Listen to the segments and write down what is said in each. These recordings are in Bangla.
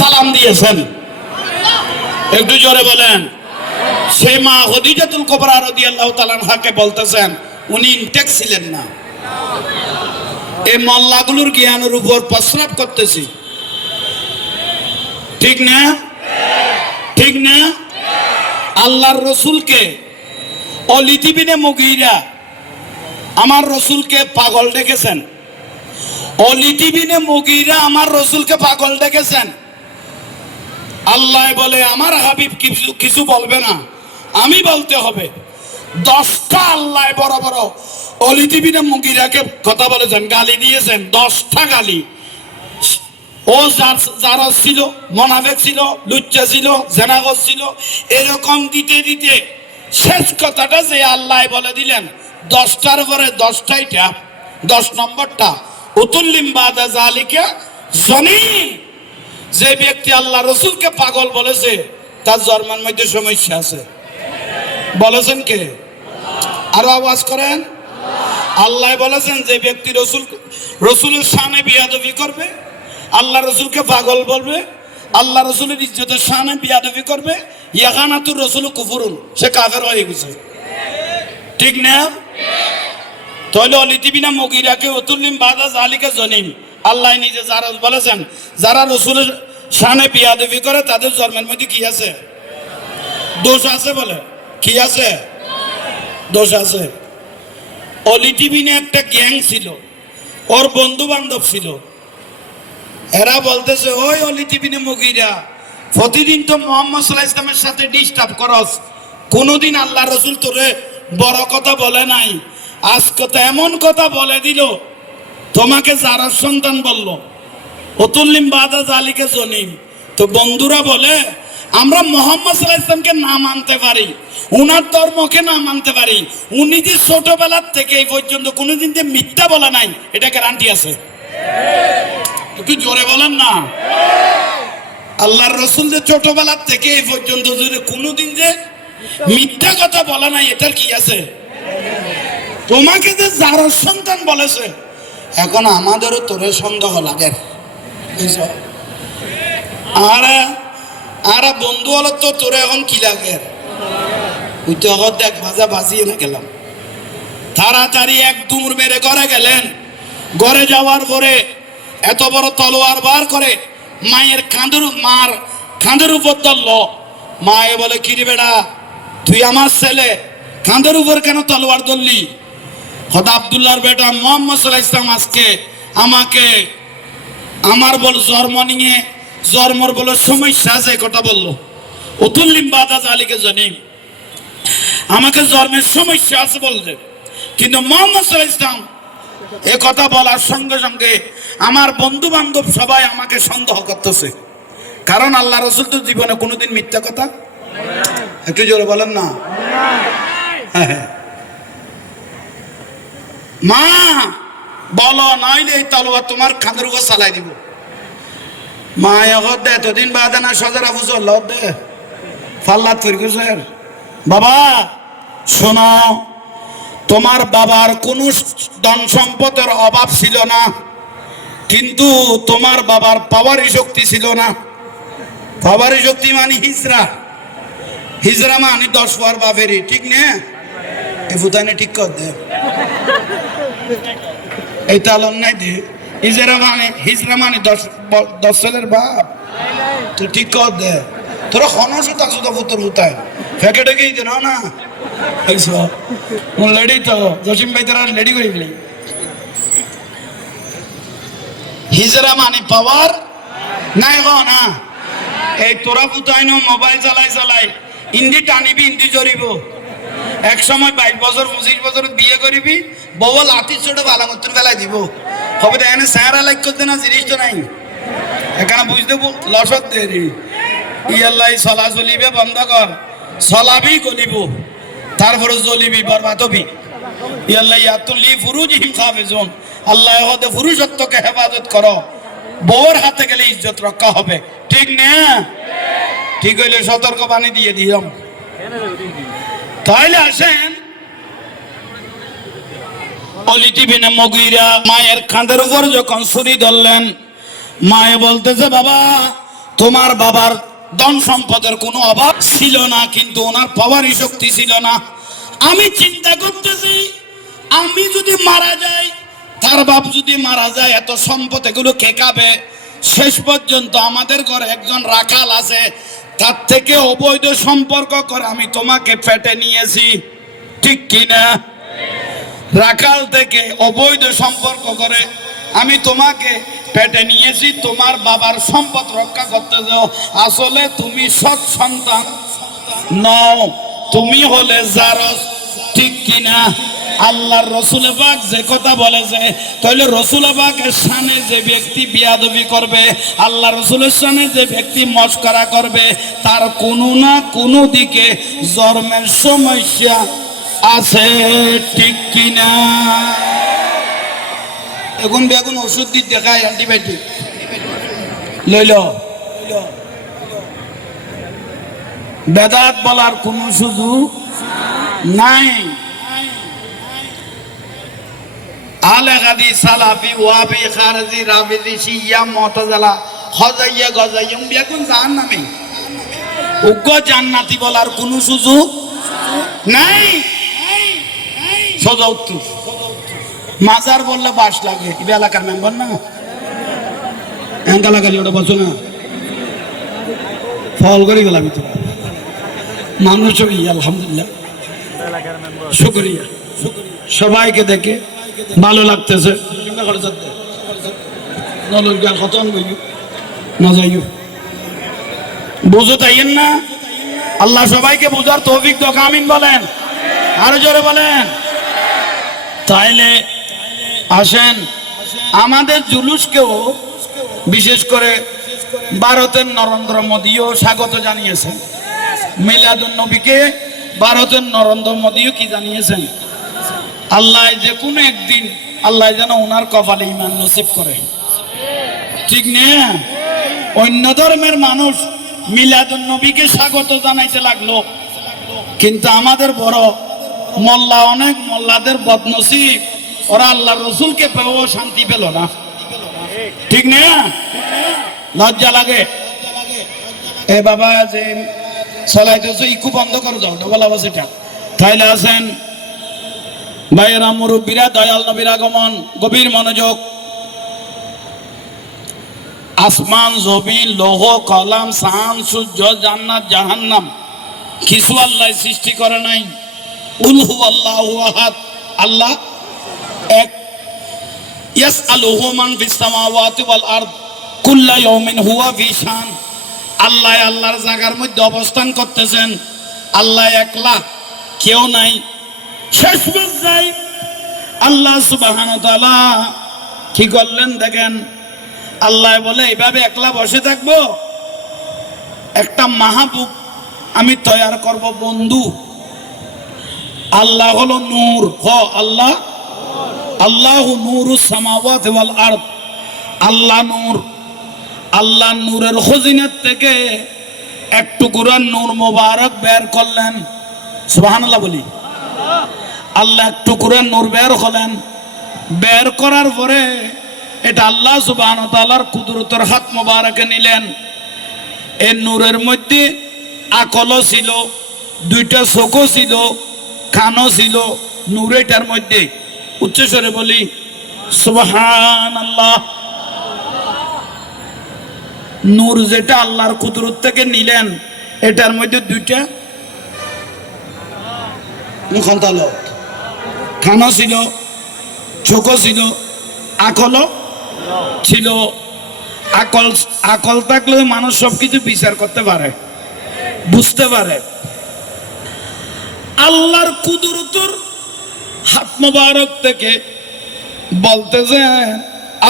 সালাম দিয়েছেন, একটু জোরে বলেন। সেই মা খাদিজাতুল কুবরা রাদিয়াল্লাহু তাআলা আনহাকে বলতেছেন উনি ইনটেক ছিলেন না, এই মোল্লাগুলোর জ্ঞানের উপর প্রস্রাব করতেছি, ঠিক না? ঠিক না? আল্লাহর রসুলকে ওয়ালিদ ইবনে মুগীরা আমার রসুলকে পাগল ডেকেছেন, ওয়ালিদ ইবনে মুগীরা আমার রসুলকে পাগল ডেকেছেন। আল্লাহ বলে আমার হাবিব কিছু বলবে না, আমি বলতে হবে। 10টা আল্লাহ বড় বড় ওয়ালিদ ইবনে মুগীরাকে কথা বলেছেন, গালি দিয়েছেন, 10টা গালি। ও যারা ছিল মুনাফিক ছিল, লুচ্চা ছিল, জেনাগর ছিল, এরকম দিতে দিতে শেষ কথাটা যে আল্লাহ বলে দিলেন 10টার পরে 10টাই ট্যাপ, 10 নম্বরটা উতুল্লিম বাদা জালিকা জনিন। যে ব্যক্তি আল্লাহ রসুলকে পাগল বলেছে তার জন্মের মধ্যে সমস্যা আছে। বলেছেন কে? আরো আওয়াজ করেন। আল্লাহ বলেছেন যে ব্যক্তি রসুলের শানে বিয়াদবি করবে, আল্লাহ রসুলকে পাগল বলবে, আল্লাহ রসুলের ইজ্জতের শানে বিয়াদবি করবে, ইয়াগানাতুর রসুল কুফরুন, সে কাফের হয়ে গেছে, ঠিক না? তাহলে ওয়ালিদ ইবনে মুগীরাকে উতুল্লিম বাদা জালিকা জনিন, আল্লাহ নিজে যারা বলেছেন যারা রসুলের শানে বিয়াদবি করে তাদের জন্মের মধ্যে কি আছে? দোষ আছে। বলে কি আছে? দোষ আছে। ওয়ালিদ ইবনে একটা গ্যাং ছিল, ওর বন্ধু বান্ধব ছিল, এরা বলতেছে ওই ওয়ালিদ ইবনে মুগীরা প্রতিদিন তো মুহাম্মদ সাল্লাল্লাহু আলাইহি ওয়াসাল্লামের সাথে ডিস্টার্ব করস, কোনদিন আল্লাহ রসুল তোরে বড় কথা বলে নাই, আজকে তো এমন কথা বলে দিল তোমাকে যারা সন্তান বলল উতুল্লিম বাদা জালিকা জনিন। তো বন্ধুরা বলে আমরা মুহাম্মদ সাল্লাল্লাহু আলাইহি ওয়াসাল্লামকে না মানতে পারি, উনার ধর্মকে না মানতে পারি, উনি যে ছোটবেলার থেকে এই পর্যন্ত কোনোদিন যে মিথ্যা বলা নাই এটা গ্যারান্টি আছে। একটু জোরে বলেন না। আল্লাহর রসুল যে ছোটবেলার থেকে এই পর্যন্ত যদি কোনোদিন যে মিথ্যা কথা বলা নাই এটার কি আছে? তোমাকে যে যারা সন্তান বলেছে, এখন আমাদেরও তোরে সন্দেহ লাগে। আর বন্ধু হলো তো তোরে এখন কি লাগে? ওই তো এখন দেখ ভাজা বাজিয়ে না গেলাম, তাড়াতাড়ি এক দুমুর মেরে ঘরে গেলেন। ঘরে যাওয়ার পরে এত বড় তলোয়ার বার করে মায়ের কাঁধের উপর ধরল। মায়ে বলে কিরে বেড়া, তুই আমার ছেলে, কাঁধের উপর কেন তলোয়ার ধরলি? খোদা আব্দুল্লাহর বেটা মুহাম্মদ সাল্লাল্লাহু আলাইহি ওয়াসাল্লাম আজকে আমাকে আমার বল জন্ম নিয়ে জন্মর বলে সমস্যা আছে কথা বললো। উতুল্লিম বাদা জালিকা জনিন, আমাকে জন্মের সমস্যা আছে বলছে। কিন্তু মুহাম্মদ সাল্লাল্লাহু আলাইহি ওয়াসাল্লাম এ কথা বলার সঙ্গে সঙ্গে আমার বন্ধু বান্ধব সবাই আমাকে সন্দেহ করতেছে, কারণ আল্লাহ রসুল তো জীবনে কোনোদিন মিথ্যা কথা, একটু জোরে বলেন না। মা বলো নইলে এই তলোয়ার তোমার কাঁধের উপর চালাই দিব। মা এখন দে এতদিন বাদে না সজার আবু চল্লাহ দে ফাল্লাত ফিরগুসের। বাবা শোনো, তোমার বাবার কোনো ধন সম্পদের অভাব ছিল না, কিন্তু তোমার বাবার পাওয়ারি শক্তি ছিল না। পাওয়ারি শক্তি মানে হিজরা, হিজরা মানে 10 পর বাপেরই, ঠিক না? এই ফুতানে ঠিক কর দে, এই তালন নাই দে। হিজরা মানে 10 ছেলের বাপ, তুই ঠিক কর দে। তোরা খনসও থাকছো তো ফুতর ফুতায় ফেঁকে ডেকেই দে না। লেডি তো জসিম ভাই তারা লেডি করে গেলি। হিজরা মানে পাওয়ার নাই না। এই তোরা ফুতায় মোবাইল চালাই ইন্দি টানিবি, ইন্দি জড়িব। এক সময় 22 বছর 25 বছর বিয়ে করিবি, বউ লাঠি ছোট বালামত্তর বেলায় দিব। কবে এখানে স্যারা লাইক করতে না, জিনিস তো নাই এখানে বুঝতে লসক দেরি। ইয়াল্লাই চলা চলিবে বন্ধ কর, চলাবি গলিব, তারপরে জ্বলিবি বরবাদ হবি। ইয়াল্লাই ইয়াতুল্লি ফুরুজিহিম হাফিজুন, আল্লাহ হতে পুরুষত্বকে হেফাজত করো, বউর হাতে গেলে ইজ্জত রক্ষা হবে, ঠিক না? ঠিক হইলে সতর্ক বাণী দিয়ে দিলাম। তাইলে আসেন, ওয়ালিদ ইবনে মুগীরা মায়ের কাঁধের উপর যখন ছুরি ধরলেন, মায়ে বলতেছে বাবা তোমার বাবার ধন সম্পদের কোনো অভাব ছিল না, কিন্তু ওনার পাওয়ারই শক্তি ছিল না। আমি চিন্তা করতেছি, আমি যদি মারা যাই, তার বাপ যদি মারা যায়, এত সম্পদ এগুলো কে খাবে? শেষ পর্যন্ত আমাদের ঘরে একজন রাখাল আছে, তার থেকে অবৈধ সম্পর্ক করে আমি তোমাকে পেটে নিয়েছি, ঠিক কিনা? রাখাল থেকে অবৈধ সম্পর্ক করে আমি তোমাকে পেটে নিয়েছি তোমার বাবার সম্পদ রক্ষা করতে যাও। আসলে তুমি সৎ সন্তান নও, তুমি হলে জারজ, ঠিক কিনা? আল্লাহর রসুল পাক যে কথা বলেছে, তাহলে রসুল পাকের সামনে যে ব্যক্তি বিয়াদবি করবে, আল্লাহ রসুলের সামনে যে ব্যক্তি মস্করা করবে, তার কোনো না কোনো দিকে জন্মের সমস্যা আছে, ঠিক কিনা? এখন বেগুন ওষুধ দিয়ে দেখায়, অ্যান্টিবায়োটিক লইল। বেদাত বলার কোন সুযোগ নাই। আলে গাদি সালাফি ওয়াবি খারজি রাবিজি শিয়া মুতাজিলা হজাইয়া গজাইয়া বেগুন জাহান্নামে, উগ্র জান্নাতি বলার কোন সুযোগ নাই। সোজা উত্তর। মাজার বললে বাস লাগে, এলাকার মেম্বার না এলাকার ওটা বসো না, ফল করে গেলাম ভিতরে মানুষ। আলহামদুলিল্লাহ, শুকরিয়া, সবাইকে দেখে ভালো লাগতেছে। বুঝো তাইয়েন না? আল্লাহ সবাইকে বুঝার তৌফিক দাও, আমিন বলেন, আরো জোরে বলেন। তাইলে আসেন, আমাদের জুলুসকেও বিশেষ করে ভারতের নরেন্দ্র মোদীও স্বাগত জানিয়েছেন। মিলাদুন নবীকে ভারতের নরেন্দ্র মোদীও কি জানিয়েছেন? আল্লাহ যে কোনো একদিন আল্লাহ যেন ওনার কপালে ঈমান নসিব করে, ঠিক না? অন্য ধর্মের মানুষ মিলাদুন নবীকে স্বাগত জানাইতে লাগলো, কিন্তু আমাদের বড় মোল্লা, অনেক মোল্লাদের বদনসিব, ওরা আল্লাহ রসুলকে পেও শান্তি পেল না, ঠিক না? লজ্জা লাগে। এ বাবা যে চলাইতেছে ইকু বন্ধ করে দাও, ডবল আওয়াজ এটা। তাইলে আছেন ভাইয়েরা, মুরব্বীরা, দয়াল নবীর আগমন, গভীর মনোযোগ। আসমান, জমিন, লৌহ, কলাম, চাঁদ, সূর্য, জান্নাত, জাহান্নাম কিছু আল্লাহ সৃষ্টি করে নাই। উলহু আল্লাহু আহাদ, আল্লাহ এক। ইয়াসআলুহু মান ফিস সামাওয়াতি ওয়াল আরদ কুল্লা ইয়াউমিন হুয়া ফি শান। আল্লাহ আল্লাহর জায়গার মধ্যে অবস্থান করতেছেন, আল্লাহ একলা, কেউ নাই। শেষ পর্যায়ে আল্লাহ সুবহানাহু ওয়া তাআলা কি করলেন দেখেন, আল্লাহ বলে এইভাবে একলা বসে থাকবো, একটা মাহবুব আমি তৈরি করব, বন্ধু। আল্লাহ হলো নূর, আল্লাহ, আল্লাহু নূরুস সামাওয়াতি ওয়াল আরদ, আল্লাহ নূর। আল্লাহ নূরের খজিনাত থেকে এক টুকরা নূর মোবারক বের করলেন, সুবহানাল্লাহ বলি। আল্লাহ এক টুকরা নূর বের হলেন, বের করার পরে এটা আল্লাহ সুবহানাহু ওয়া তাআলার কুদরতের হাত মোবারকে নিলেন। এই নূরের মধ্যে আকলও ছিল, দুইটা চোখও ছিল, কানও ছিল নূর এটার মধ্যে। উচ্চস্বরে বলি সুবহানাল্লাহ। নূর যেটা আল্লাহর কুদরত থেকে নিলেন, এটার মধ্যে দুইটা কানও ছিল, চোখও ছিল, আকলও ছিল। আকল থাকলে মানুষ সবকিছু বিচার করতে পারে, বুঝতে পারে। আল্লাহর কুদরতের হাত মোবারক থেকে বলতেছে,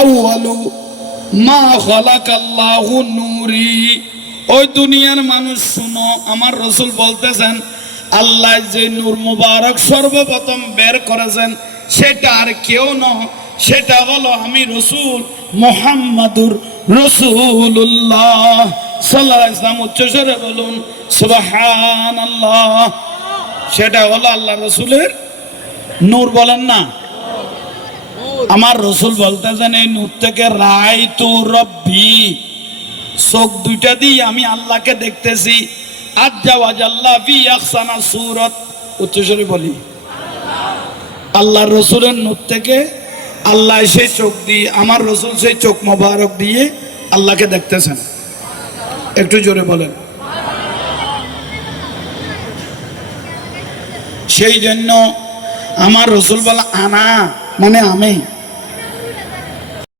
আউয়ালু মা খালাকাল্লাহু নূরি। ওই দুনিয়ার মানুষ শুনো, আমার রাসূল বলতেছেন, আল্লাহ যে নূর মুবারক সর্বপ্রথম বের করেছেন, সেটা আর কেউ নয়, সেটা হলো আমি রাসূল মুহাম্মাদুর রাসূলুল্লাহ সাল্লাল্লাহু আলাইহি ওয়াসাল্লাম। উচ্চস্বরে বলুন সুবহানাল্লাহ। সেটা হলো আল্লাহ রাসূলের নূর, বলেন না? আমার রাসূল বলতেছেন, এই নূর থেকে রাইতু রব্বি, চোখ দুইটা দিয়ে আমি আল্লাহকে দেখতেছি। আজ্জা ওয়াজাল্লা ফি আহসানা সূরাত, উচ্চস্বরে বলি আল্লাহর রসুলের নূর থেকে আল্লাহ সেই চোখ দিয়ে, আমার রসুল সেই চোখ মোবারক দিয়ে আল্লাহকে দেখতেছেন। একটু জোরে বলেন। সেই জন্য আমার রসুল বলা আনা মানে আমি,